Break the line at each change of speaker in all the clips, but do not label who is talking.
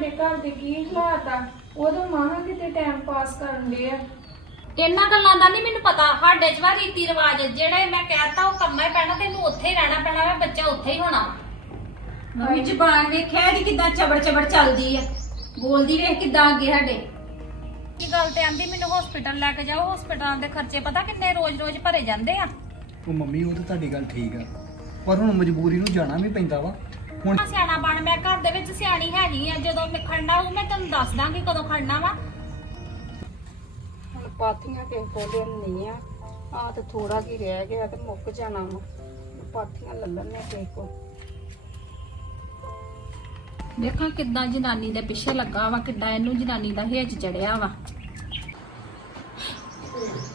ਸਾਡੇ ਘਰ ਦੇ ਕੀ ਹਾਲਾਤ ਆ? ਉਦੋਂ ਮਾਂ ਕਿਤੇ ਟਾਈਮ ਪਾਸ ਕਰਨ ਦੇ ਆ।
ਇਹਨਾਂ ਗੱਲਾਂ ਦਾ ਨਹੀਂ ਮੈਨੂੰ ਪਤਾ। ਸਾਡੇ ਚ ਵਾ ਰੀਤੀ ਰਿਵਾਜ ਜਿਹੜੇ ਮੈਂ ਕਹਿਤਾ ਉਹ ਕਰਨਾ ਹੀ ਪੈਣਾ ਤੈਨੂੰ ਉੱਥੇ ਹੀ ਰਹਿਣਾ ਪੈਣਾ ਵਾ ਬੱਚਾ ਉੱਥੇ ਹੀ ਹੋਣਾ।
ਮੰਮੀ ਜ਼ਬਾਨ ਵੇਖਿਆ ਇਹਦੀ ਕਿਦਾਂ ਚਬੜ ਚਬੜ ਚੱਲਦੀ ਆ? ਬੋਲਦੀ ਵੇਖ ਕਿਦਾਂ ਅੱਗੇ ਸਾਡੇ।
ਕੀ ਗੱਲ ਤੇ ਆਂਦੀ ਮੈਨੂੰ ਹਸਪੀਟਲ ਲੈ ਕੇ ਜਾਓ। ਹਸਪੀਟਲਾਂ ਦੇ ਖਰਚੇ ਪਤਾ ਕਿੰਨੇ ਰੋਜ਼-ਰੋਜ਼ ਭਰੇ ਜਾਂਦੇ ਆ?
ਉਹ ਮੰਮੀ ਉਹ ਤਾਂ ਤੁਹਾਡੀ ਗੱਲ ਠੀਕ ਆ। ਪਰ ਹੁਣ ਮਜਬੂਰੀ ਨੂੰ ਜਾਣਾ ਵੀ ਪੈਂਦਾ ਵਾ। ਹੁਣ
ਸਿਆਣਾ ਬਣ ਮੈਂ ਘਰ ਦੇ ਵਿੱਚ ਸਿਆਣੀ ਹੈਗੀ ਆ ਜਦੋਂ ਮੈਂ ਖੜਨਾ ਹੋਊ ਮੈਂ ਤੈਨੂੰ ਦੱਸ ਦਾਂਗੀ ਕਦੋਂ ਖੜਨਾ ਵਾ।
ਹੁਣ ਪਾਥੀਆਂ ਕਿਸੇ ਕੋਲ ਨਹੀਂ ਆ। ਆ ਤੇ ਥੋੜਾ ਕੀ ਰਹਿ ਗਿਆ ਤੇ ਮੁੱਕ ਜਾਣਾ ਵਾ। ਪਾਥੀਆਂ ਲੱਲਣ ਨੇ ਕਿਸੇ ਕੋ
ਦੇਖਾਂ ਕਿੱਦਾਂ ਜਨਾਨੀ ਦੇ ਪਿੱਛੇ ਲੱਗਾ ਵਾ ਕਿੱਦਾਂ ਇਹਨੂੰ ਜਨਾਨੀ ਦਾ ਹੇਜ ਚੜਿਆ ਵਾ।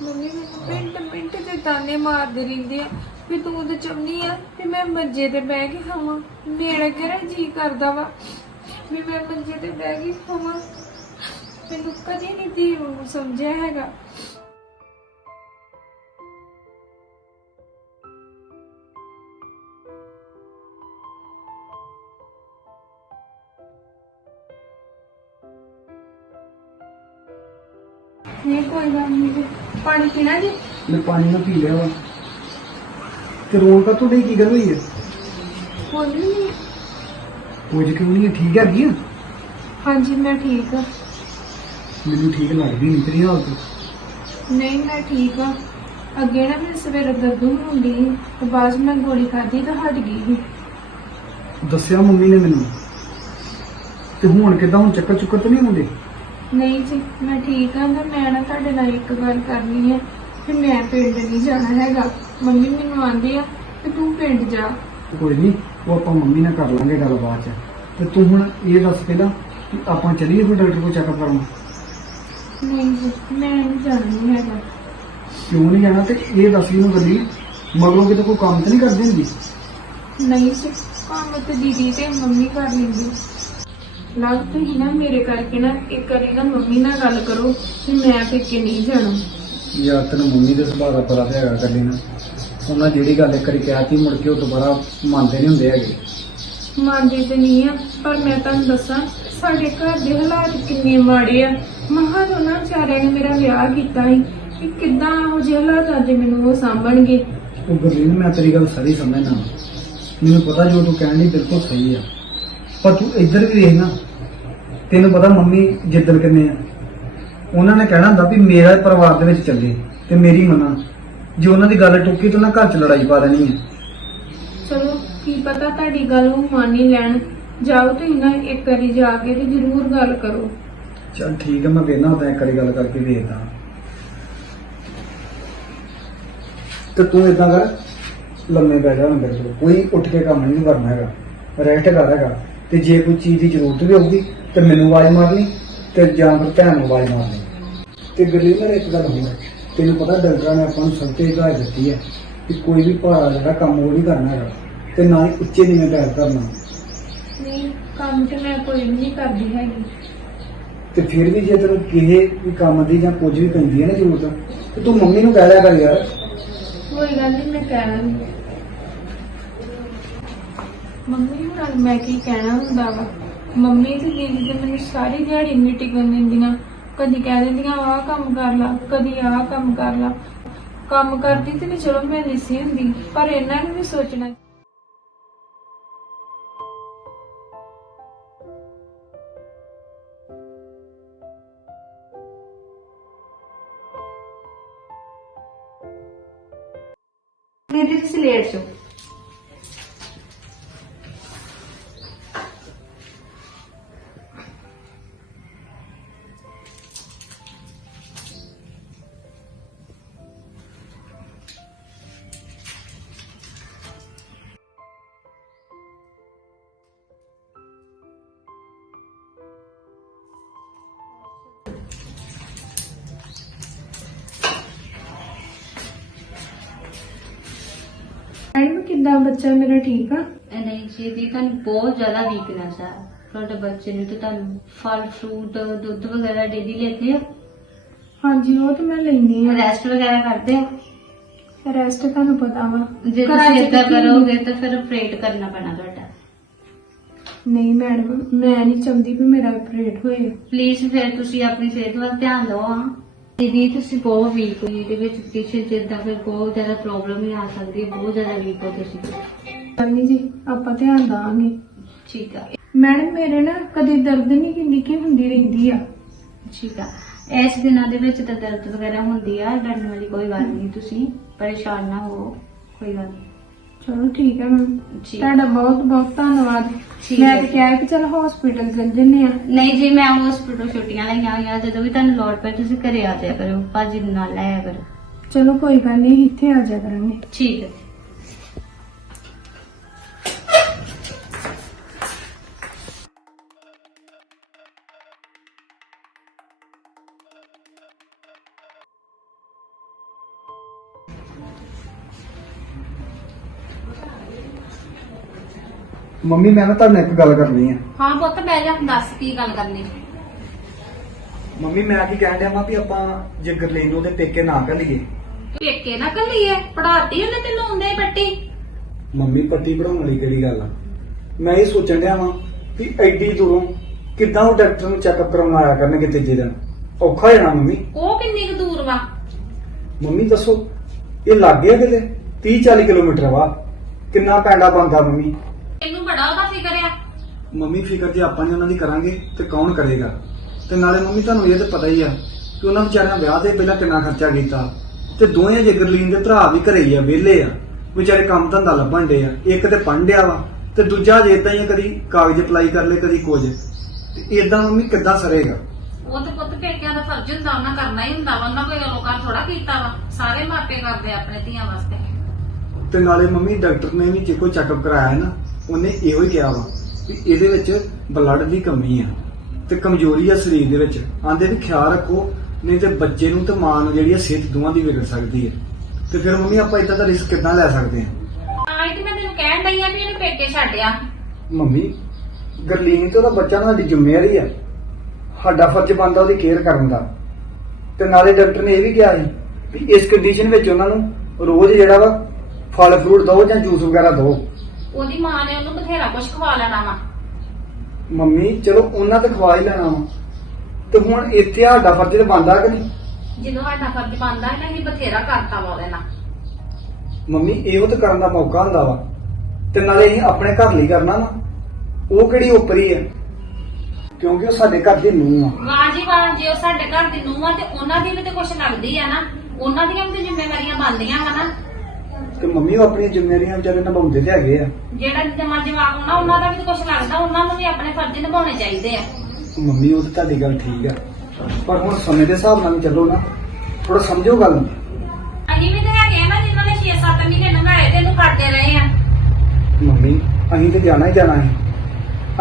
ਮੰਮੀ ਮੈਨੂੰ ਮਿੰਟ ਮਿੰਟ ਤੇ ਤਾਨੇ ਮਾਰਦੇ ਰਹਿੰਦੇ ਆ। ਵੀ ਤੂੰ ਤੇ ਚਵਨੀ ਆ ਤੇ ਮੈਂ ਮੰਜੇ ਤੇ ਬਹਿ ਕੇ ਖਾਵਾਂ। ਮੇਰਾ ਕਿਹੜਾ ਜੀ ਕਰਦਾ ਵਾ ਵੀ ਮੈਂ ਮੰਜੇ ਤੇ ਬਹਿ ਕੇ ਖਾਵਾਂ। ਮੈਨੂੰ ਕਦੇ ਨਹੀਂ ਧੀ ਨੂੰ ਸਮਝਿਆ ਹੈਗਾ। ਨਹੀਂ, ਕੋਈ ਗੱਲ ਨਹੀਂ ਜੀ। ਪਾਣੀ ਪੀਣਾ ਜੀ?
ਮੈਂ ਪਾਣੀ ਨਾ ਪੀ ਲਿਆ ਵਾ। ਤੇ ਰੋਣ ਕਾ ਕੀ ਗੱਲ ਹੋਈ ਹੈ?
ਕੋਈ ਨਹੀਂ
ਕੁਝ ਕਿਉਂ ਨਹੀਂ ਹੈ? ਠੀਕ ਹੈਗੀ ਆ?
ਹਾਂਜੀ ਮੈਂ ਠੀਕ ਆ।
ਮੈਨੂੰ ਠੀਕ ਲੱਗਦੀ ਨਹੀਂ ਤੇਰੀ ਹਾਲਤ।
ਨਹੀਂ ਮੈਂ ਠੀਕ ਆ। ਅੱਗੇ ਨਾ ਮੈਨੂੰ ਸਵੇਰੇ ਦਰਦ ਹੁੰਦੀ ਸੀ ਤੇ ਬਾਅਦ 'ਚ ਮੈਂ ਗੋਲੀ ਖਾਧੀ ਤਾਂ ਹਟ ਗਈ ਸੀ।
ਦੱਸਿਆ ਮੰਮੀ ਨੇ ਮੈਨੂੰ। ਤੇ ਹੁਣ ਕਿੱਦਾਂ? ਹੁਣ ਚੱਕਰ ਚੁੱਕਰ ਤਾਂ ਨਹੀਂ ਹੁੰਦੇ?
ਨਹੀਂ ਜੀ ਮੈਂ ਠੀਕ ਆ ਤਾਂ ਮੈਂ ਨਾ ਤੁਹਾਡੇ ਨਾਲ ਇੱਕ ਗੱਲ ਕਰਨੀ ਹੈ। ਕਿ ਮੈਂ ਪਿੰਡ ਨਹੀਂ ਜਾਣਾ ਹੈਗਾ। ਮੰਮੀ ਮੈਨੂੰ ਆਂਦੀ ਆ ਕਿ ਤੂੰ ਪਿੰਡ ਜਾ।
ਕੋਈ ਨਹੀਂ ਉਹ ਆਪਾਂ ਮੰਮੀ ਨਾਲ ਕਰ ਲਾਂਗੇ ਗੱਲ ਬਾਅਦ ਚ ਤੇ ਤੂੰ ਹੁਣ ਇਹ ਦੱਸ ਪਹਿਲਾਂ ਕਿ ਆਪਾਂ ਚੱਲੀਏ ਫਿਰ ਡਾਕਟਰ ਕੋਲ ਚੈੱਕਅਪ ਕਰਾਉਣ
ਨਹੀਂ ਜੀ ਮੈਂ ਨਹੀਂ ਜਾਣਾ ਨਹੀਂ ਹੈਗਾ।
ਕਿਉਂ ਨਹੀਂ ਜਾਣਾ? ਤੇ ਇਹ ਦੱਸ ਇਹਨੂੰ ਗੱਲੀ ਮਗਰੋਂ ਕਿਤੇ ਕੋਈ ਕੰਮ ਤਾਂ ਨਹੀਂ ਕਰਦੀ ਹੁੰਦੀ?
ਨਹੀਂ ਜੀ ਕੰਮ ਤੇ ਦੀਦੀ ਤੇ ਮੰਮੀ ਕਰ ਲੈਂਦੀ। ਲੱਗ ਤੁਸੀਂ ਨਾ ਮੇਰੇ ਕਰਕੇ ਨਾ ਇੱਕ ਵਾਰੀ ਨਾ ਮੰਮੀ ਨਾਲ ਗੱਲ ਕਰੋ ਕਿ ਮੈਂ ਪੇਕੇ ਨਹੀਂ ਜਾਣਾ।
ਯਾਰ ਤੈਨੂੰ ਮੰਮੀ ਦੇ ਸੁਭਾਅ ਦਾ ਪਤਾ ਤੇ ਹੈਗਾ ਕੱਲੀ ਨਾ। ਉਹਨਾਂ ਜਿਹੜੀ ਗੱਲ ਇੱਕ ਵਾਰੀ ਕਹਿਤੀ ਮੁੜ ਕੇ ਉਹ ਦੁਬਾਰਾ ਮੰਨਦੇ ਨਹੀਂ ਹੁੰਦੇ ਹੈਗੇ।
ਮੰਨਦੀ ਤੇ ਨਹੀਂ ਆ ਪਰ ਮੈਂ ਤੁਹਾਨੂੰ ਦੱਸਾਂ ਸਾਡੇ ਘਰ ਦੇ ਹਾਲਾਤ ਕਿੰਨੇ ਮਾੜੇ ਆ। ਮਹਾਂ ਤੋਂ ਨਾ ਵਿਚਾਰਿਆਂ ਨੇ ਮੇਰਾ ਵਿਆਹ ਕੀਤਾ ਸੀ ਕਿ ਕਿੱਦਾਂ ਇਹੋ ਜਿਹੇ ਹਾਲਾਤਾਂ 'ਚ ਮੈਨੂੰ ਉਹ ਸਾਂਭਣਗੇ।
ਉਹ ਗੁਰਲੀਨ ਮੈਂ ਤੇਰੀ ਗੱਲ ਸਾਰੀ ਸਮਝਣਾ ਮੈਨੂੰ ਪਤਾ ਜੋ ਤੂੰ ਕਹਿਣ ਦੀ ਬਿਲਕੁਲ ਸਹੀ ਆ। ਪਰ ਤੂੰ ਇੱਧਰ ਵੀ ਦੇਖ ਨਾ ਤੈਨੂੰ ਪਤਾ ਮੰਮੀ ਜਿੱਦਣ ਕਿੰਨੇ ਆ। ਉਹਨਾਂ ਨੇ ਕਹਿਣਾ ਹੁੰਦਾ ਵੀ ਮੇਰਾ ਪਰਿਵਾਰ ਦੇ ਵਿੱਚ ਚੱਲੇ ਤੇ ਮੇਰੀ ਮਨਾ। ਜੇ ਉਹਨਾਂ ਦੀ ਗੱਲ ਟੁੱਕੀ ਤਾਂ ਨਾ ਘਰ 'ਚ ਲੜਾਈ ਪਾ ਦੇਣੀ ਹੈ।
ਚਲੋ ਕੀ ਪਤਾ ਤੁਹਾਡੀ ਗੱਲ ਉਹ ਮੰਨ ਹੀ ਲੈਣ। ਜਾਓ ਤੁਸੀਂ ਨਾ ਇੱਕ ਵਾਰੀ ਜਾ ਕੇ ਤੇ ਜ਼ਰੂਰ ਗੱਲ ਕਰੋ।
ਚਲ ਠੀਕ ਹੈ ਮੈਂ ਵੇਖਣਾ ਹੁੰਦਾ ਇੱਕ ਵਾਰੀ ਗੱਲ ਕਰਕੇ ਵੇਖਦਾ। ਤੇ ਤੂੰ ਇਦਾਂ ਕਰ ਲੰਮੇ ਬਹਿ ਜਾ ਅੰਦਰ ਕੋਲ। ਕੋਈ ਉੱਠ ਕੇ ਕੰਮ ਨਹੀਂ ਕਰਨਾ ਹੈਗਾ। ਰੈਸਟ ਕਰ ਹੈਗਾ। ਤੇ ਜੇ ਕੋਈ ਚੀਜ਼ ਦੀ ਜ਼ਰੂਰਤ ਵੀ ਹੋਊਗੀ ਤੇ ਮੈਨੂੰ ਆਵਾਜ਼ ਮਾਰ ਲਈ ਤੇ ਜਾਂ ਫਿਰ ਭੈਣ ਨੂੰ ਆਵਾਜ਼ ਮਾਰ ਲਈ ਤੇ ਗੱਲੀ ਨਾਲ ਇੱਕ ਗੱਲ ਹੋਰ ਤੈਨੂੰ ਪਤਾ ਡਾਕਟਰਾਂ ਨੇ ਆਪਾਂ ਨੂੰ ਸਭ ਤੋਂ ਹਦਾਇਤ ਦਿੱਤੀ ਹੈ ਕਿ ਕੋਈ ਵੀ ਭਾਰਾ ਜਿਹੜਾ ਕੰਮ ਉਹ ਨਹੀਂ ਕਰਨਾ ਹੈਗਾ ਤੇ ਨਾ ਹੀ ਉੱਚੇ ਨੀਵੇਂ ਪੈਰ ਕਰਨਾ
ਨਹੀਂ ਕੰਮ ਤੇ ਮੈਂ ਕੋਈ ਵੀ ਨਹੀਂ ਕਰਦੀ ਹੈਗੀ।
ਤੇ ਫਿਰ ਵੀ ਜੇ ਤੈਨੂੰ ਕਿਸੇ ਵੀ ਕੰਮ ਦੀ ਜਾਂ ਕੁਝ ਵੀ ਪੈਂਦੀ ਹੈ ਨਾ ਜ਼ਰੂਰਤ ਤੇ ਤੂੰ ਮੰਮੀ ਨੂੰ ਕਹਿ ਲਿਆ ਕਰ ਯਾਰ।
ਕੋਈ ਗੱਲ ਨਹੀਂ ਮੈਂ ਕਹਿਣਾ ਨਹੀਂ ਮੰਮੀ ਨੂੰ ਨਾਲ ਮੈਂ ਕੀ ਕਹਿਣਾ ਹੁੰਦਾ ਵਾ? ਮੰਮੀ ਤੇ ਦੀਦੀ ਤੇ ਮੈਨੂੰ ਸਾਰੀ ਦਿਹਾੜੀ ਨਹੀਂ ਟਿਕਣ ਦਿੰਦੀਆਂ ਕਦੀ ਕਹਿ ਦਿੰਦੀਆਂ ਆਹ ਕੰਮ ਕਰ ਲਾ ਕਦੀ ਆਹ ਕੰਮ ਕਰ ਲਾ ਕੰਮ ਕਰਦੀ ਤੇ ਵੀ ਚਲੋ ਮੈਂ ਲਿਸੀ ਹੁੰਦੀ ਪਰ ਇਹਨਾਂ ਨੂੰ ਵੀ ਸੋਚਣਾ
ਮੇਰੇ ਤੁਸੀਂ
ਬੱਚਾ ਮੇਰਾ ਠੀਕ ਆ?
ਨਹੀਂ ਜੀ ਦੀ ਤੁਹਾਨੂੰ ਬਹੁਤ ਜ਼ਿਆਦਾ ਵੀਕਨੈਸ ਹੈ ਤੁਹਾਡੇ ਬੱਚੇ ਨੂੰ ਤੇ ਤੁਹਾਨੂੰ ਫਲ ਫਰੂਟ ਦੁੱਧ ਵਗੈਰਾ ਡੇਲੀ ਲੈਂਦੇ ਹੋ?
ਹਾਂਜੀ ਉਹ ਤੇ ਮੈਂ ਲੈਣੀ ਆ
ਰੈਸਟ ਵਗੈਰਾ ਕਰਦੇ ਹੋ?
ਰੈਸਟ ਤੁਹਾਨੂੰ ਪਤਾ ਵਾ।
ਜੇ
ਘਰਾਂ
ਤੁਸੀਂ
ਕਿੱਥੇ
ਕਰੋਗੇ ਤਾਂ ਫਿਰ ਅਪਰੇਟ ਕਰਨਾ ਪੈਣਾ ਤੁਹਾਡਾ।
ਨਹੀਂ ਮੈਡਮ ਮੈਂ ਨਹੀਂ ਚਾਹੁੰਦੀ ਵੀ ਮੇਰਾ ਆਪਰੇਟ ਹੋਏ।
ਪਲੀਜ਼ ਫਿਰ ਤੁਸੀਂ ਆਪਣੀ ਸਿਹਤ ਵੱਲ ਧਿਆਨ ਦਿਓ ਹਾਂ। ਦੀਦੀ ਤੁਸੀਂ ਬਹੁਤ ਵੀਕ ਹੋ ਇਹਦੇ ਵਿੱਚ ਟੀਚਰ ਜਿੱਦਾਂ ਫਿਰ ਬਹੁਤ ਜ਼ਿਆਦਾ ਪ੍ਰੋਬਲਮ ਹੀ ਆ ਸਕਦੀ ਹੈ ਬਹੁਤ ਜ਼ਿਆਦਾ ਵੀਕ ਹੋ ਤੁਸੀਂ।
ਕਰਨੀ ਜੀ ਆਪਾਂ ਧਿਆਨ ਦਾਂਗੇ
ਠੀਕ ਆ।
ਮੈਡਮ ਮੇਰੇ ਨਾ ਕਦੇ ਦਰਦ ਨਹੀਂ ਕਿੰਨੀ ਕੀ ਹੁੰਦੀ ਰਹਿੰਦੀ ਆ?
ਠੀਕ ਆ। ਇਸ ਦਿਨਾਂ ਦੇ ਵਿੱਚ ਤਾਂ ਦਰਦ ਵਗੈਰਾ ਹੁੰਦੀ ਆ ਡਰਨ ਵਾਲੀ ਕੋਈ ਗੱਲ ਨਹੀਂ ਤੁਸੀਂ ਪਰੇਸ਼ਾਨ ਨਾ ਹੋ ਕੋਈ ਗੱਲ ਨਹੀਂ
ਚਲੋ ਠੀਕ ਹੈ ਮੈਮ।
ਠੀਕ।
ਤੁਹਾਡਾ ਬਹੁਤ ਬਹੁਤ ਧੰਨਵਾਦ।
ਠੀਕ
ਮੈਂ
ਹੈ
ਤਾਂ ਕਿਹਾ ਕਿ ਚਲ ਹਸਪੀਟਲ ਚੱਲ ਜੰਨੇ ਆ
ਨਹੀਂ ਜੀ ਮੈਂ ਹਸਪੀਟਲ ਛੁੱਟੀਆਂ ਲਈਆਂ ਹੋਈਆਂ ਜਦੋਂ ਵੀ ਤੁਹਾਨੂੰ ਲੋੜ ਪਏ ਤੁਸੀਂ ਘਰੇ ਆ ਜਾਇਆ ਕਰੋ ਭਾਜੀ ਨੂੰ ਨਾਲ ਲੈ ਆਇਆ ਕਰੋ।
ਚਲੋ ਕੋਈ ਗੱਲ ਨਹੀਂ ਇੱਥੇ ਆ ਜਾ ਕਰਾਂਗੇ।
ਠੀਕ ਹੈ
ਮੰਮੀ ਮੈਂ ਨਾ ਤੁਹਾਨੂੰ ਇੱਕ ਗੱਲ ਕਰਨੀ ਆ।
ਹਾਂ ਪੁੱਤ ਬਹਿ ਜਾ ਦੱਸ ਕੀ ਗੱਲ ਕਰਨੀ।
ਮੰਮੀ ਮੈਂ ਕੀ ਕਹਿਣ ਡਿਆ ਵਾਂ ਵੀ ਆਪਾਂ ਜੇ ਗਰਲੀਨ ਨੂੰ ਉਹਦੇ ਪੇਕੇ ਨਾ ਘੱਲੀਏ।
ਪੇਕੇ ਨਾ ਕੱਲੀਏ ਪੜਾਤੀ ਉਹਨੇ ਤੈਨੂੰ ਹੁੰਦੇ ਪੱਟੀ।
ਮੰਮੀ ਪੱਟੀ ਪੜਾਉਣ ਵਾਲੀ ਕਿਹੜੀ ਗੱਲ ਆ? ਮੈਂ ਇਹ ਸੋਚਣ ਡਿਆ ਵਾਂ ਵੀ ਐਡੀ ਦੂਰੋਂ ਕਿੱਦਾਂ ਉਹ ਡਾਕਟਰ ਨੂੰ ਚੈੱਕਅਪ ਕਰਾਉਣ ਆਇਆ ਕਰਨਗੇ ਤੀਜੇ ਦਿਨ? ਔਖਾ ਹੋ ਜਾਣਾ ਮੰਮੀ।
ਉਹ ਕਿੰਨੀ ਕੁ ਦੂਰ ਵਾ?
ਮੰਮੀ ਦੱਸੋ। ਇਹ ਲੱਗ ਗਿਆ ਕਿਤੇ? 30 40 ਕਿਲੋਮੀਟਰ ਵਾ ਕਿੰਨਾ ਪੈਂਡਾ ਬੰਦਾ ਮੰਮੀ?
ਤੈਨੂੰ ਬੜਾ ਉਹਦਾ ਫਿਕਰ ਆ।
ਮੰਮੀ ਫਿਕਰ ਜੇ ਆਪਾਂ ਨਹੀਂ ਉਹਨਾਂ ਦੀ ਕਰਾਂਗੇ ਤੇ ਕੌਣ ਕਰੇਗਾ? ਤੇ ਨਾਲੇ ਮੰਮੀ ਤੁਹਾਨੂੰ ਇਹ ਤਾਂ ਪਤਾ ਹੀ ਆ ਕਿ ਉਹਨਾਂ ਵਿਚਾਰਿਆਂ ਵਿਆਹ ਤੇ ਪਹਿਲਾਂ ਕਿੰਨਾ ਖਰਚਾ ਕੀਤਾ। ਤੇ ਦੋਵੇਂ ਜੇ ਗਰਲੀਨ ਦੇ ਭਰਾ ਵੀ ਘਰੇ ਹੀ ਆ ਵਿਹਲੇ ਆ। ਵਿਚਾਰੇ ਕੰਮ ਧੰਦਾ ਲੱਭਣ ਡੇ ਆ। ਇੱਕ ਤੇ ਪੜ੍ਹਨ ਡਿਆ ਵਾ ਤੇ ਦੂਜਾ ਜੇ ਇਦਾਂ ਹੀ ਆ, ਕਦੀ ਕਾਗਜ਼ ਅਪਲਾਈ ਕਰ ਲੇ ਕਦੀ ਕੁਝ। ਤੇ ਇਦਾਂ ਮੰਮੀ ਕਿੱਦਾਂ ਸਰੇਗਾ?
ਉਹ ਤੇ ਪੁੱਤ ਪੇਕਿਆਂ ਦਾ ਫਰਜ਼ ਹੁੰਦਾ ਉਹਨਾਂ ਕਰਨਾ ਹੀ ਹੁੰਦਾ ਵਾ ਉਹਨਾਂ ਕੋਈ ਲੋਕਾਂ ਥੋੜਾ ਕੀਤਾ ਵਾ। ਸਾਰੇ ਮਾਪੇ ਕਰਦੇ ਆ ਆਪਣੇ ਧੀਆਂ ਵਾਸਤੇ।
ਤੇ ਨਾਲੇ ਮੰਮੀ ਡਾਕਟਰ ਨੇ ਵੀ ਜੇ ਕੋਈ ਚੈੱਕਅਪ ਕਰਾਇਆ ਨਾ ਉਹਨੇ ਇਹੋ ਹੀ ਕਿਹਾ ਵਾ ਵੀ ਇਹਦੇ ਵਿੱਚ ਬਲੱਡ ਦੀ ਕਮੀ ਆ ਤੇ ਕਮਜ਼ੋਰੀ ਆ ਸਰੀਰ ਦੇ ਵਿੱਚ। ਆਂਦੇ ਵੀ ਖਿਆਲ ਰੱਖੋ ਨਹੀਂ ਤੇ ਬੱਚੇ ਨੂੰ ਤੇ ਮਾਂ ਨੂੰ ਜਿਹੜੀ ਆ ਸਿਹਤ ਦੋਵਾਂ ਦੀ ਵਿਗੜ ਸਕਦੀ ਹੈ ਤੇ ਫਿਰ ਮੰਮੀ ਆਪਾਂ ਇਦਾਂ ਦਾ ਰਿਸਕ ਕਿੱਦਾਂ ਲੈ ਸਕਦੇ ਹਾਂ
ਆਈ ਤੇ ਮੈਂ ਤੈਨੂੰ ਕਹਿਣ ਡਈ ਆ ਵੀ ਇਹਨੂੰ ਪੇਕੇ ਛੱਡਿਆ
ਮੰਮੀ ਗਰਲੀਨ ਤੇ ਉਹਦਾ ਬੱਚਾ ਨਾ ਸਾਡੀ ਜ਼ਿੰਮੇਵਾਰੀ ਆ। ਸਾਡਾ ਫਰਜ਼ ਬਣਦਾ ਉਹਦੀ ਕੇਅਰ ਕਰਨ ਦਾ। ਤੇ ਨਾਲੇ ਡਾਕਟਰ ਨੇ ਇਹ ਵੀ ਕਿਹਾ ਸੀ ਵੀ ਇਸ ਕੰਡੀਸ਼ਨ ਵਿੱਚ ਉਹਨਾਂ ਨੂੰ ਰੋਜ਼ ਜਿਹੜਾ ਵਾ ਫਲ ਫਰੂਟ ਦਿਓ ਜਾਂ ਜੂਸ ਵਗੈਰਾ ਦਿਓ।
ਉਹਦੀ ਮਾਂ ਨੇ ਉਹਨੂੰ ਬਥੇਰਾ ਕੁਝ ਖਵਾ ਲੈਣਾ ਵਾ।
ਮੰਮੀ ਚਲੋ ਉਹਨਾਂ ਤੇ ਖਵਾ ਹੀ ਲੈਣਾ ਵਾ। ਤੇ ਹੁਣ ਇੱਥੇ ਸਾਡਾ ਫਰਜ਼ ਤੇ ਬਣਦਾ ਕਿ ਨਹੀਂ?
ਜਦੋਂ ਸਾਡਾ ਫਰਜ਼ ਬਣਦਾ ਹੈ ਨਾ ਅਸੀਂ ਬਥੇਰਾ ਕਰਤਾ ਵਾ ਉਹਦੇ ਨਾਲ।
ਮੰਮੀ ਇਹੋ ਤੇ ਕਰਨ ਦਾ ਮੌਕਾ ਹੁੰਦਾ ਵਾ। ਤੇ ਨਾਲੇ ਅਸੀਂ ਆਪਣੇ ਘਰ ਲਈ ਕਰਨਾ ਵਾ। ਉਹ ਕਿਹੜੀ ਉਪਰੀ ਹੈ ਕਿਉਂਕਿ ਉਹ ਸਾਡੇ ਘਰ ਦੀ ਨੂੰਹ ਆ।
ਵਾਹ ਜੀ ਵਾਹ ਜੇ ਉਹ ਸਾਡੇ ਘਰ ਦੀ ਨੂੰਹ ਆ ਤੇ ਉਹਨਾਂ ਦੀ ਵੀ ਤੇ ਕੁਝ ਲੱਗਦੀ ਆ ਨਾ। ਉਹਨਾਂ ਦੀਆਂ ਵੀ ਤੇ ਜ਼ਿੰਮੇਵਾਰੀਆਂ ਬਣਦੀਆਂ ਵਾ ਨਾ।
ਤੇ ਮੰਮੀ ਉਹ ਆਪਣੀਆਂ ਜ਼ਿੰਮੇਵਾਰੀਆਂ ਵਿਚਾਰੇ ਨਿਭਾਉਂਦੇ ਤੇ ਹੈਗੇ ਆ।
ਜਿਹੜਾ ਜਮਾ ਜਵਾਬ ਹੋਣਾ ਉਹਨਾਂ ਦਾ ਵੀ ਕੁਝ ਲੱਗਦਾ ਉਹਨਾਂ ਨੂੰ ਵੀ ਆਪਣੇ ਫਰਜ਼ ਨਿਭਾਉਣੇ ਚਾਹੀਦੇ ਆ।
ਮੰਮੀ ਉਹ ਤਾਂ ਤੁਹਾਡੀ ਗੱਲ ਠੀਕ ਆ। ਪਰ ਹੁਣ ਸਮੇਂ ਦੇ ਹਿਸਾਬ ਨਾਲ ਵੀ ਚੱਲੋ ਨਾ। ਥੋੜਾ ਸਮਝੋ ਗੱਲ ਨੂੰ।
ਅਸੀਂ ਵੀ ਤੇ ਹੈਗੇ ਆ ਨਾ ਜਿਨ੍ਹਾਂ ਨੇ 6-7 ਮਹੀਨੇ ਲੰਘਾਏ ਤੇ ਇਹਨੂੰ ਕਰਦੇ ਰਹੇ ਆ।
ਮੰਮੀ ਅਸੀਂ ਤੇ ਜਾਣਾ ਹੀ ਜਾਣਾ ਹੈ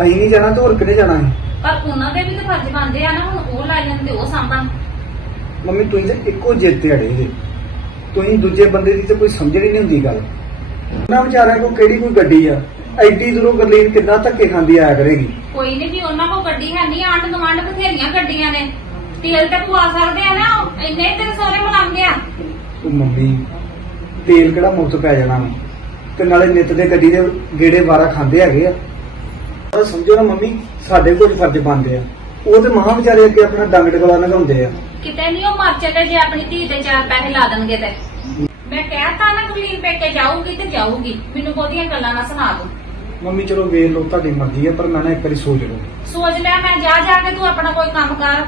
ਅਸੀਂ ਨਹੀਂ ਜਾਣਾ ਤੇ ਹੋਰ ਕਿਹਨੇ ਜਾਣਾ ਹੈ
ਪਰ ਉਹਨਾਂ ਦੇ ਵੀ ਤੇ ਫਰਜ਼ ਬਣਦੇ ਆ ਨਾ ਹੁਣ ਉਹ ਲਾਈ ਜਾਂਦੇ ਉਹ ਸਾਂਭਣ।
ਮੰਮੀ ਤੁਸੀਂ ਤਾਂ ਇੱਕੋ ਜਿੱਤ ਤੇ ਅੜੇ ਜੇ। ਤੁਸੀਂ ਦੂਜੇ ਬੰਦੇ ਦੀ ਤੇ ਕੋਈ ਸਮਝਣ ਹੀ ਨਹੀਂ ਹੁੰਦੀ ਗੱਲ। ਉਹਨਾਂ ਵਿਚਾਰਿਆਂ ਕੋਲ ਕਿਹੜੀ ਕੋਈ ਗੱਡੀ ਆ? ਐਡੀ ਦੂਰੋਂ ਗਰਲੀਨ ਕਿੰਨਾ ਧੱਕੇ ਖਾਂਦੀ ਆਇਆ ਕਰੇਗੀ?
ਕੋਈ ਨਹੀਂ ਵੀ ਉਹਨਾਂ ਕੋਲ ਗੱਡੀ ਹੈ ਨਹੀਂ ਆਂਢ ਗੁਆਂਢ ਬਥੇਰੀਆਂ ਗੱਡੀਆਂ ਨੇ। ਤੇਲ ਤੇ ਪਵਾ ਸਕਦੇ ਆ ਨਾ ਉਹ ਇੰਨੇ ਹੀ ਤੇਰੇ ਸਹੁਰੇ ਆ।
ਉਹ ਮੰਮੀ ਤੇਲ ਕਿਹੜਾ ਮੁਫਤ ਪੈ ਜਾਣਾ ਵਾ? ਤੇ ਨਾਲੇ ਨਿੱਤ ਦੇ ਗੱਡੀ ਦੇ ਗੇੜੇ ਵਾਰਾ ਖਾਂਦੇ ਹੈਗੇ ਆ। ਪਰ ਸਮਝੋ ਨਾ ਮੰਮੀ ਸਾਡੇ ਕੋਲ ਫਰਜ਼ ਬਣਦੇ ਆ। ਉਹ ਤੇ ਮਹਾਂ ਵਿਚਾਰੇ ਅੱਗੇ ਆਪਣਾ ਡੰਗ ਡਗਲਾ ਲਗਾਉਂਦੇ ਆ।
ਕਿਤੇ ਨਹੀਂ ਉਹ ਮਰ ਚੱਲੇ ਜੇ ਆਪਣੀ ਧੀ ਤੇ ਚਾਰ ਪੈਸੇ ਲਾ ਦੇਣਗੇ ਤੇ। ਮੈਂ ਕਹਿਤਾ ਨਾ ਕੁਲੀਨ ਪੇਕੇ ਜਾਊਗੀ ਤੇ ਜਾਊਗੀ। ਮੈਨੂੰ ਬਹੁਤੀਆਂ ਗੱਲਾਂ ਨਾ ਸੁਣਾ ਦੋ
ਮੰਮੀ ਚਲੋ ਵੇਖ ਲਓ ਤੁਹਾਡੀ ਮਰਜ਼ੀ ਆ ਪਰ ਮੈਂ ਨਾ ਇੱਕ ਵਾਰੀ ਸੋਚ ਲਓ
ਸੋਚ ਲੈ ਮੈਂ ਜਾ ਜਾ ਕੇ ਤੂੰ ਆਪਣਾ ਕੋਈ ਕੰਮ ਕਰ।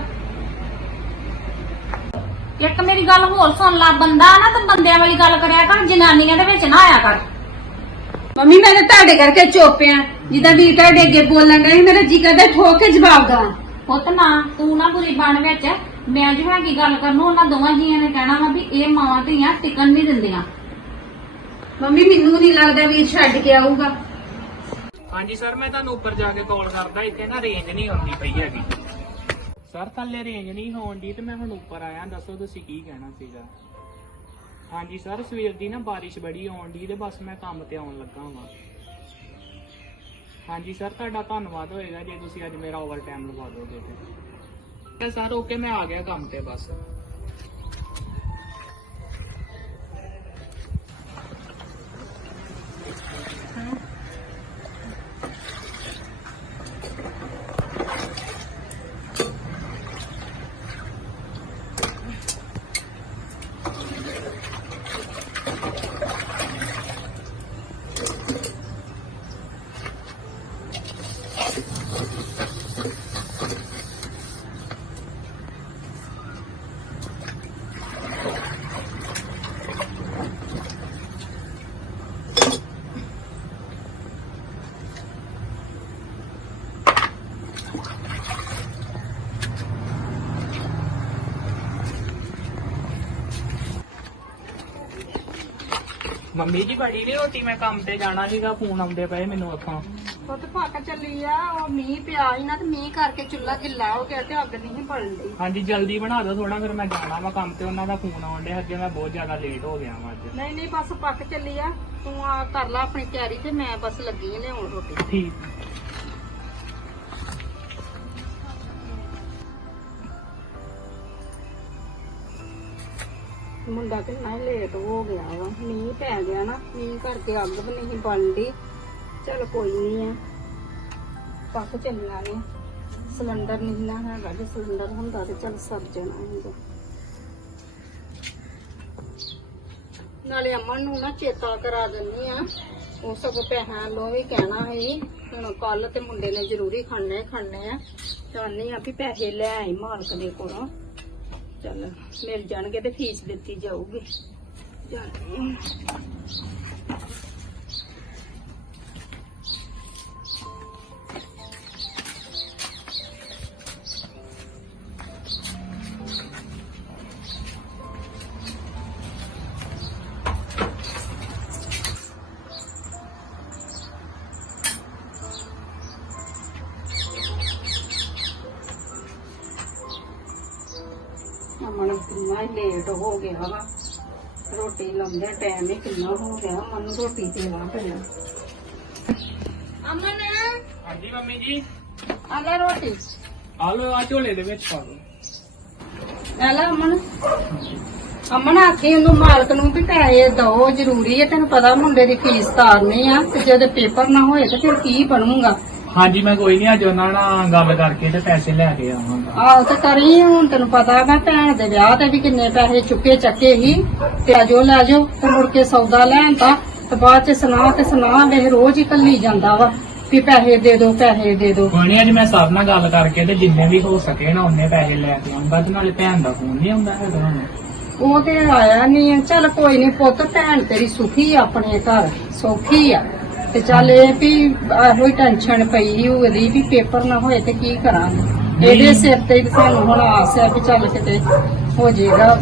ਇੱਕ ਮੇਰੀ ਗੱਲ ਹੋਰ ਸੁਣ ਲੈ ਬੰਦਾ ਨਾ ਤੇ ਬੰਦਿਆਂ ਵਾਲੀ ਗੱਲ ਕਰਿਆ ਕਰ ਜਨਾਨੀਆਂ ਦੇ ਵਿੱਚ ਨਾ ਆਇਆ ਕਰ।
ਮੰਮੀ ਮੈਂ ਤਾਂ ਤੁਹਾਡੇ ਕਰਕੇ ਚੁੱਪ ਆ। ਜਿੱਦਾਂ ਵੀਰ ਤੁਹਾਡੇ ਅੱਗੇ ਬੋਲਣ ਡਈ ਮੇਰਾ ਜੀ ਕਰਦਾ ਠੋਕ ਕੇ ਜਵਾਬ ਦਵਾਂ
ਪੁੱਤ ਨਾ ਤੂੰ ਨਾ ਬੁਰੀ ਬਣ ਵਿੱਚ। ਮੈਂ ਜੋ ਹੈਗੀ ਗੱਲ ਕਰਨ ਨੂੰ ਉਹਨਾਂ ਦੋਵਾਂ ਜੀਆਂ ਨੇ ਕਹਿਣਾ ਵਾ ਵੀ ਇਹ ਮਾਵਾਂ ਧੀਆਂ ਟਿਕਣ ਨਹੀਂ ਦਿੰਦੀਆਂ।
ਮੰਮੀ ਮੈਨੂੰ ਨਹੀਂ ਲੱਗਦਾ ਵੀਰ ਛੱਡ ਕੇ ਆਊਗਾ।
ਹਾਂਜੀ ਸਰ ਮੈਂ ਤੁਹਾਨੂੰ ਉੱਪਰ ਜਾ ਕੇ ਕਾਲ ਕਰਦਾ ਇੱਥੇ ਨਾ ਰੇਂਜ ਨਹੀਂ ਆਉਂਦੀ ਪਈ ਹੈਗੀ। ਸਰ ਥੱਲੇ ਰੇਂਜ ਨਹੀਂ ਹੋਣ ਦੀ ਤੇ ਮੈਂ ਹੁਣ ਉੱਪਰ ਆਇਆ ਦੱਸੋ ਤੁਸੀਂ ਕੀ ਕਹਿਣਾ ਸੀਗਾ? ਹਾਂਜੀ ਸਰ, ਸਵੇਰ ਦੀ ਨਾ ਬਾਰਿਸ਼ ਬੜੀ ਆਉਣ ਦੀ ਤੇ ਬਸ ਮੈਂ ਕੰਮ ਤੇ ਆਉਣ ਲੱਗਾ ਹਾਂ ਹਾਂਜੀ ਸਰ, ਤੁਹਾਡਾ ਧੰਨਵਾਦ ਹੋਏਗਾ ਜੇ ਤੁਸੀਂ ਅੱਜ ਮੇਰਾ ਓਵਰ ਟਾਈਮ ਲਵਾ ਦੋਗੇ ਤੇ। ਸਰ ਓਕੇ ਮੈਂ ਆ ਗਿਆ ਕੰਮ ਤੇ ਬਸ। ਮੰਮੀ ਜੀ ਬੜੀ ਨੀ ਰੋਟੀ ਮੈਂ ਕੰਮ ਤੇ ਜਾਣਾ ਸੀਗਾ ਫੋਨ ਆਉਂਦੇ ਪਏ ਮੈਨੂੰ ਉੱਥੋਂ।
ਪੁੱਤ ਪੱਕ ਚੱਲੀ ਆ ਉਹ ਮੀਂਹ ਪਿਆ ਸੀ ਨਾ ਤੇ ਮੀਂਹ ਕਰਕੇ ਚੁੱਲ੍ਹਾ ਗਿੱਲਾ ਹੋ ਗਿਆ ਤੇ ਅੱਗ ਨਹੀਂ ਬਲਣ ਦੀ
ਹਾਂਜੀ ਜਲਦੀ ਬਣਾ ਦਿਓ ਥੋੜਾ ਫਿਰ ਮੈਂ ਜਾਣਾ ਵਾ ਕੰਮ ਤੇ ਉਹਨਾਂ ਦਾ ਫੋਨ ਆਉਣ ਡਿਆ ਅੱਗੇ ਮੈਂ ਬਹੁਤ ਜ਼ਿਆਦਾ ਲੇਟ ਹੋ ਗਿਆ ਵਾਂ ਅੱਜ।
ਨਹੀਂ ਨਹੀਂ ਬਸ ਪੱਕ ਚੱਲੀ ਆ ਤੂੰ ਆ ਕਰ ਲੈ ਆਪਣੀ ਤਿਆਰੀ ਤੇ ਮੈਂ ਬਸ ਲੱਗੀ ਆ ਲਿਆਉਣ ਰੋਟੀ।
ਠੀਕ।
ਮੁੰਡਾ ਕਿੰਨਾ ਲੇਟ ਹੋ ਗਿਆ ਵਾ। ਮੀਂਹ ਪੈ ਗਿਆ ਨਾ, ਮੀਂਹ ਕਰਕੇ ਅੱਗ ਵੀ ਨਹੀਂ ਬਣਦੀ। ਚਲ ਕੋਈ ਨਹੀਂ ਆ। ਪੱਕ ਚੱਲੀਆਂ ਨੇ ਸਿਲੰਡਰ ਨਹੀਂ ਨਾ ਹੈਗਾ, ਜੇ ਸਿਲੰਡਰ ਹੁੰਦਾ ਤੇ ਚਲ ਸਰ ਜਾਣਾ ਹੁੰਦਾ ਨਾਲੇ ਅਮਨ ਨੂੰ ਨਾ ਚੇਤਾ ਕਰਾ ਦਿੰਨੀ ਆ। ਉਹ ਸਗੋਂ ਪੈਸਿਆਂ ਲੋ ਵੀ ਕਹਿਣਾ ਹੈ ਹੁਣ ਕੱਲ ਤੇ ਮੁੰਡੇ ਨੇ ਜ਼ਰੂਰੀ ਖੜਨੇ ਖੜਨੇ ਆ। ਚਾਹਨੀ ਆ ਵੀ ਪੈਸੇ ਲੈ ਆਈ ਮਾਲਕ ਦੇ ਕੋਲੋਂ। ਚੱਲ ਮਿਲ ਜਾਣਗੇ ਤੇ ਫੀਸ ਦਿੱਤੀ ਜਾਊਗੀ। ਜਾਂਦੀ ਹੀ ਲੇਟ ਹੋ ਗਿਆ ਵਾ। ਰੋਟੀ ਲਾਉਂਦੇ ਟਾਈਮ ਹੀ ਕਿੰਨਾ ਹੋ ਗਿਆ। ਮਨ ਰੋਟੀ ਦੇਣਾ ਪੈਣਾ ਅਮਨ?
ਹਾਂਜੀ ਮੰਮੀ ਜੀ।
ਆ ਲੈ ਰੋਟੀ।
ਆ ਲਓ ਆ ਝੋਲੇ ਦੇ ਵਿੱਚ ਪਾ
ਆ ਲੈ ਅਮਨ। ਅਮਨ ਆਖੀ ਉਹਨੂੰ ਮਾਲਕ ਨੂੰ ਵੀ ਪੈਸੇ ਦੋ ਜ਼ਰੂਰੀ ਹੈ। ਤੈਨੂੰ ਪਤਾ ਮੁੰਡੇ ਦੀ ਫੀਸ ਤਾਰਨੀ ਆ ਤੇ ਜੇ ਉਹਦੇ ਪੇਪਰ ਨਾ ਹੋਏ ਤੇ ਫਿਰ ਕੀ ਬਣੂਗਾ?
ਹਾਂਜੀ ਮੈਂ ਕੋਈ ਨਹੀਂ ਅੱਜ ਉਹਨਾਂ ਨਾਲ ਗੱਲ ਕਰਕੇ ਤੇ ਪੈਸੇ ਲੈ ਕੇ ਆਵਾਂਗਾ।
ਆਹੋ ਤੇ ਕਰੀ ਹੁਣ ਤੈਨੂੰ ਪਤਾ ਮੈਂ ਭੈਣ ਦੇ ਵਿਆਹ ਤੇ ਵੀ ਕਿੰਨੇ ਪੈਸੇ ਚੁੱਕੇ ਚੱਕੇ ਸੀ। ਤੇ ਆਜੋ ਲੈ ਜਾਓ ਤੇ ਮੁੜ ਕੇ ਸੌਦਾ ਲੈਣ ਤਾਂ ਤੇ ਬਾਅਦ ਚ ਸੁਣਾ ਤੇ ਸੁਣਾ ਵੇ ਰੋਜ਼ ਹੀ ਕੱਲੀ ਜਾਂਦਾ ਵਾ ਵੀ ਪੈਸੇ ਦੇ ਦਿਓ ਪੈਸੇ ਦੇ ਦਿਓ
ਕੋਈ ਨਹੀਂ ਅੱਜ ਮੈਂ ਸਭ ਨਾਲ ਗੱਲ ਕਰਕੇ ਤੇ ਜਿੰਨੇ ਵੀ ਹੋ ਸਕੇ ਨਾ ਉਹਨੇ ਪੈਸੇ ਲੈ ਕੇ ਆਉਂਗਾ ਤੇ ਨਾਲੇ ਭੈਣ ਦਾ ਫੋਨ ਨਹੀਂ ਆਉਂਦਾ ਹੈਗਾ ਹੁਣ।
ਉਹ ਤੇ ਆਇਆ ਨਹੀਂ ਚੱਲ ਕੋਈ ਨਹੀਂ ਪੁੱਤ ਭੈਣ ਤੇਰੀ ਸੁਖੀ ਆ ਆਪਣੇ ਘਰ ਸੌਖੀ ਆ। ਤੇ ਚੱਲ ਇਹ ਵੀ ਇਹੋ ਹੀ ਟੈਨਸ਼ਨ ਪਈ ਉਹਦੀ ਵੀ ਪੇਪਰ ਨਾ ਹੋਏ ਤੇ ਕੀ ਕਰਾਂਗੇ? ਇਹਦੇ ਸਿਰ ਤੇ ਹੀ ਸਾਨੂੰ ਹੁਣ ਆਸ ਹੈ ਵੀ ਚੱਲ ਕਿਤੇ ਹੋ ਜਾਏਗਾ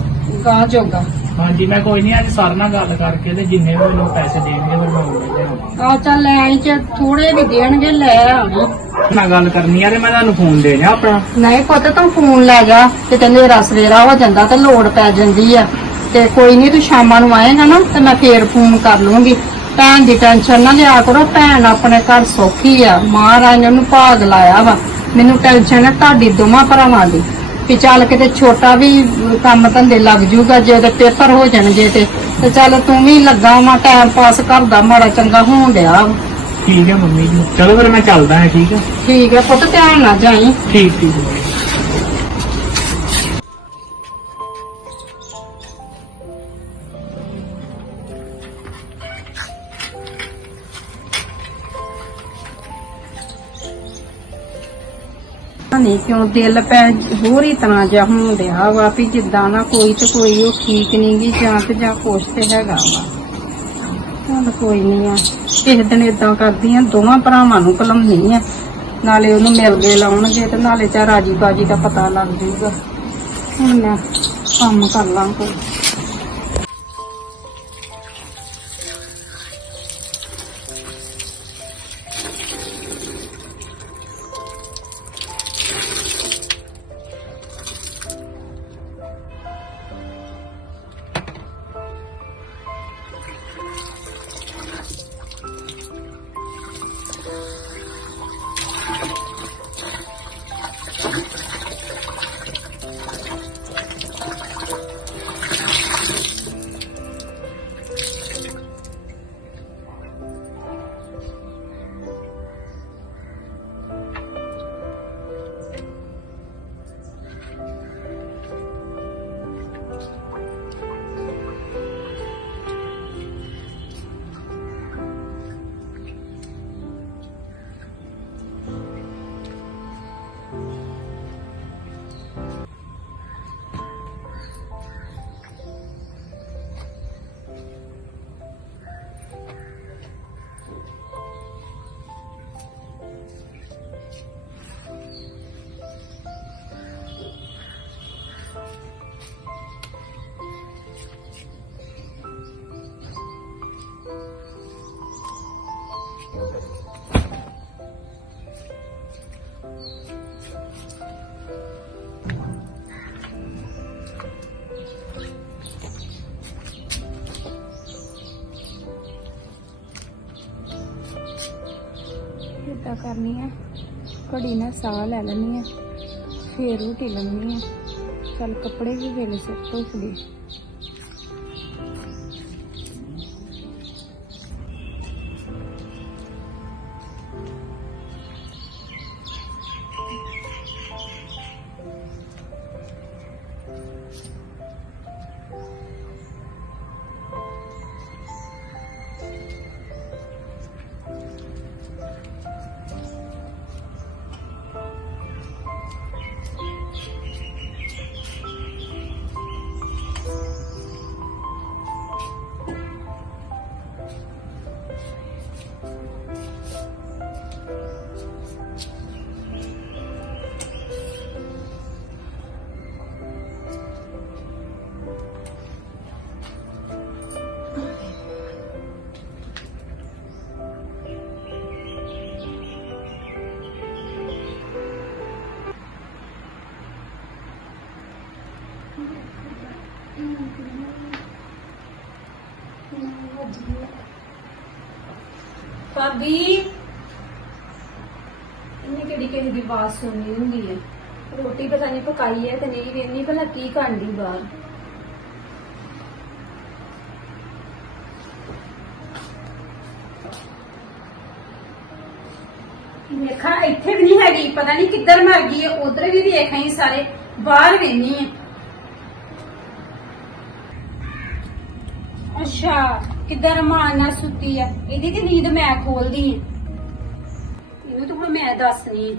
ਗਾਂ ਜੋਗਾ।
ਹਾਂਜੀ ਮੈਂ ਕੋਈ ਨਹੀਂ ਅੱਜ ਸਰ ਨਾਲ ਗੱਲ ਕਰਕੇ ਤੇ ਜਿੰਨੇ ਵੀ ਮੈਨੂੰ ਪੈਸੇ ਦੇਣਗੇ ਦੇਵਾਂਗਾ
ਆ ਚੱਲ ਲੈ ਆਈ ਚ ਥੋੜੇ ਵੀ ਦੇਣਗੇ ਲੈ ਆਵੀਂ।
ਨਾਲ ਗੱਲ ਕਰਨੀ ਆ ਤੇ ਮੈਂ ਤੁਹਾਨੂੰ ਫੋਨ ਦੇ ਜਾ ਆਪਣਾ।
ਨਹੀਂ ਪੁੱਤ ਤੂੰ ਫੋਨ ਲੈ ਜਾ ਤੇ ਕਹਿੰਦੇ ਰਸ ਵੇਰਾ ਹੋ ਜਾਂਦਾ ਤੇ ਲੋੜ ਪੈ ਜਾਂਦੀ ਆ। ਤੇ ਕੋਈ ਨਹੀਂ ਤੂੰ ਸ਼ਾਮਾਂ ਨੂੰ ਆਏਗਾ ਨਾ ਤੇ ਮੈਂ ਫੇਰ ਫੋਨ ਕਰ ਲੂੰਗੀ ਭੈਣ ਦੀ ਟੈਨਸ਼ਨ ਨਾ ਲਿਆ ਕਰੋ ਭੈਣ ਆਪਣੇ ਘਰ ਸੌਖੀ ਆ ਮਹਾਰਾਜ ਨੇ ਉਹਨੂੰ ਭਾਗ ਲਾਇਆ ਵਾ। ਮੈਨੂੰ ਟੈਨਸ਼ਨ ਹੈ ਤੁਹਾਡੀ ਦੋਵਾਂ ਭਰਾਵਾਂ ਦੀ। ਵੀ ਚੱਲ ਕਿਤੇ ਛੋਟਾ ਵੀ ਕੰਮ ਧੰਦੇ ਲੱਗ ਜੂਗਾ ਜੇ ਉਹਦੇ ਪੇਪਰ ਹੋ ਜਾਣਗੇ ਤੇ ਤੇ ਚੱਲ ਤੂੰ ਵੀ ਲੱਗਾ ਵਾ ਟਾਈਮ ਪਾਸ ਕਰਦਾ ਮਾੜਾ ਚੰਗਾ ਹੋਣ ਡਿਆ ਵਾ।
ਠੀਕ ਹੈ ਮੰਮੀ ਜੀ। ਚਲੋ ਫਿਰ ਮੈਂ ਚੱਲਦਾ ਹਾਂ ਠੀਕ ਹੈ
ਠੀਕ ਹੈ ਪੁੱਤ ਧਿਆਨ ਨਾਲ ਜਾਈ।
ਠੀਕ ਠੀਕ।
ਕਿਉਂ ਦਿਲ ਪੈ ਹੋਰ ਹੀ ਤਰ੍ਹਾਂ ਜਿਹਾ ਹੋਣ ਡਿਆ ਵਾ ਵੀ ਜਿੱਦਾਂ ਨਾ ਕੋਈ ਤੇ ਕੋਈ ਉਹ ਠੀਕ ਨਹੀਂ ਗੀ, ਜਾਂ ਤੇ ਜਾਂ ਕੁਛ ਤੇ ਹੈਗਾ ਵਾ। ਚੱਲ ਕੋਈ ਨਹੀਂ ਆ। ਕਿਸੇ ਦਿਨ ਇਦਾਂ ਕਰਦੀ ਆ ਦੋਵਾਂ ਭਰਾਵਾਂ ਨੂੰ ਕਲਮਨੀ ਆ। ਨਾਲੇ ਉਹਨੂੰ ਮਿਲ ਗਏ ਲਾਉਣਗੇ ਤੇ ਨਾਲੇ ਚਾ ਰਾਜੀ ਬਾਜੀ ਦਾ ਪਤਾ ਲੱਗ ਜਾਊਗਾ ਹੁਣ ਮੈਂ ਕੰਮ ਕਰ ਲਾਂ ਕੋਈ।
ਇਦਾਂ ਕਰਨੀ ਆ ਘੜੀ ਨਾਲ ਸਾਹ ਲੈ ਲੈਣੀ ਆ ਫੇਰ ਰੋਟੀ ਲੰਮੀ ਆ ਚੱਲ ਕੱਪੜੇ ਵੀ ਵੇਲੇ ਸਿਰ ਧੁੱਪ ਗਏ
ਭਾਬੀ ਇਹਨੇ ਕਿਹੜੀ ਕਿਹੜੀ ਦੀ ਆਵਾਜ਼ ਸੁਣਨੀ ਹੁੰਦੀ ਹੈ? ਰੋਟੀ ਪਤਾ ਨਹੀਂ ਪਕਾਈ ਹੈ ਤੇ ਨਹੀਂ ਵੇਖਣੀ ਭਲਾ ਕੀ ਕਰਦੀ ਬਾਹਰ। ਵੇਖਾ ਇੱਥੇ ਵੀ ਨਹੀਂ ਹੈਗੀ, ਪਤਾ ਨਹੀਂ ਕਿੱਧਰ ਮਰ ਗਈ ਹੈ, ਉਧਰ ਵੀ ਵੇਖ ਆਈ ਸਾਰੇ, ਬਾਹਰ ਵੇਖਣੀ ਹੈ। ਅੱਛਾ ਕਿੱਧਰ ਮਾਂ ਨਾਲ ਸੁੱਤੀ ਆ? ਇਹਦੀ ਤੇ ਨੀਂਦ ਮੈਂ ਖੋਲਦੀ ਆ। ਇਹਨੂੰ ਤਾਂ ਹੁਣ ਮੈਂ ਦੱਸਣੀ ਆ।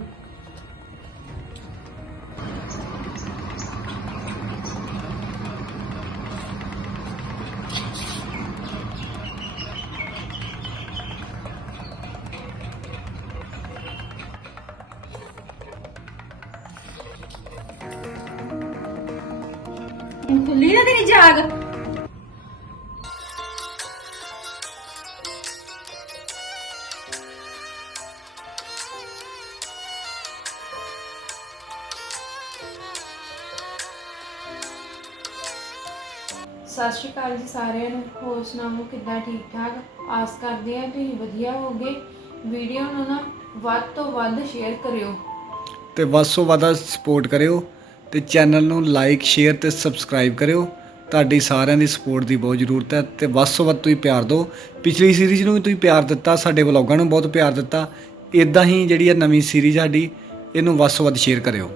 ਸਤਿ ਸ਼੍ਰੀ ਅਕਾਲ ਜੀ ਸਾਰਿਆਂ ਨੂੰ। ਹੋਰ ਸੁਣਾਓ, ਕਿੱਦਾਂ ਠੀਕ ਠਾਕ? ਆਸ ਕਰਦੇ ਆ ਤੁਸੀਂ ਵਧੀਆ ਹੋਗੇ ਵੀਡੀਓ ਨੂੰ ਨਾ ਵੱਧ ਤੋਂ ਵੱਧ ਸ਼ੇਅਰ ਕਰਿਓ।
ਤੇ ਵੱਧ ਤੋਂ ਵੱਧ ਸਪੋਰਟ ਕਰਿਓ ਤੇ ਚੈਨਲ ਨੂੰ ਲਾਈਕ ਸ਼ੇਅਰ ਤੇ ਸਬਸਕ੍ਰਾਈਬ ਕਰਿਓ। ਤੁਹਾਡੀ ਸਾਰਿਆਂ ਦੀ ਸਪੋਰਟ ਦੀ ਬਹੁਤ ਜ਼ਰੂਰਤ ਹੈ ਤੇ ਵੱਧ ਤੋਂ ਵੱਧ ਤੁਸੀਂ ਪਿਆਰ ਦਿਓ। ਪਿਛਲੀ ਸੀਰੀਜ਼ ਨੂੰ ਵੀ ਤੁਸੀਂ ਪਿਆਰ ਦਿੱਤਾ, ਸਾਡੇ ਵਲੌਗਾਂ ਨੂੰ ਬਹੁਤ ਪਿਆਰ ਦਿੱਤਾ। ਇਦਾਂ ਹੀ ਜਿਹੜੀ ਹੈ ਨਵੀਂ ਸੀਰੀਜ਼ ਸਾਡੀ, ਇਹਨੂੰ ਵੱਧ ਤੋਂ ਵੱਧ ਸ਼ੇਅਰ ਕਰਿਓ।